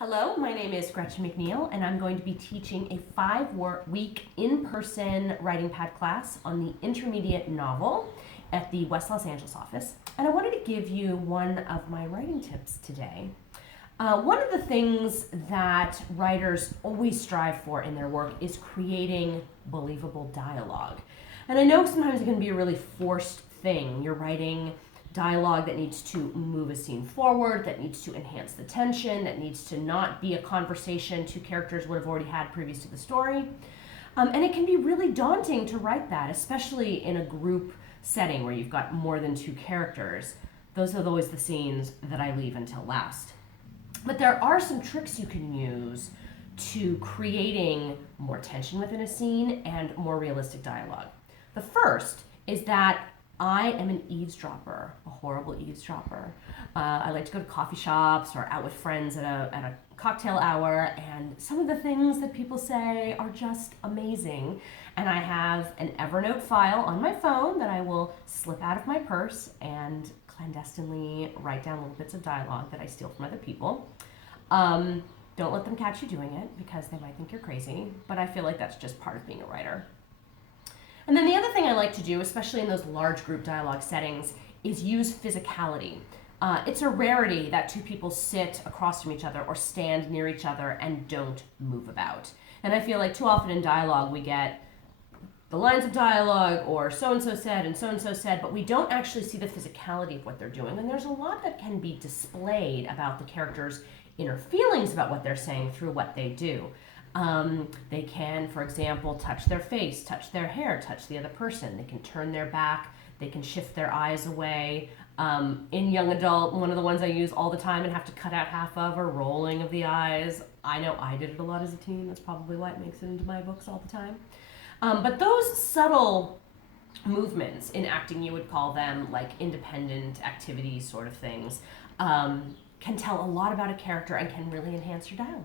Hello, my name is Gretchen McNeil, and I'm going to be teaching a 5-week in-person writing pad class on the intermediate novel at the West Los Angeles office. And I wanted to give you one of my writing tips today. One of the things that writers always strive for in their work is creating believable dialogue. And I know sometimes it can be a really forced thing. You're writing dialogue that needs to move a scene forward, that needs to enhance the tension, that needs to not be a conversation two characters would have already had previous to the story. And it can be really daunting to write that, especially in a group setting where you've got more than two characters. Those are always the scenes that I leave until last. But there are some tricks you can use to creating more tension within a scene and more realistic dialogue. The first is that I am an eavesdropper, a horrible eavesdropper. I like to go to coffee shops or out with friends at a cocktail hour, and some of the things that people say are just amazing. And I have an Evernote file on my phone that I will slip out of my purse and clandestinely write down little bits of dialogue that I steal from other people. Don't let them catch you doing it because they might think you're crazy, but I feel like that's just part of being a writer. And then the other thing I like to do, especially in those large group dialogue settings, is use physicality. It's a rarity that two people sit across from each other or stand near each other and don't move about. And I feel like too often in dialogue we get the lines of dialogue or so-and-so said and so-and-so said, but we don't actually see the physicality of what they're doing. And there's a lot that can be displayed about the characters' inner feelings about what they're saying through what they do. They can, for example, touch their face, touch their hair, touch the other person. They can turn their back. They can shift their eyes away. In young adult, one of the ones I use all the time and have to cut out half of are rolling of the eyes. I know I did it a lot as a teen. That's probably why it makes it into my books all the time. But those subtle movements in acting, you would call them like independent activities sort of things, can tell a lot about a character and can really enhance your dialogue.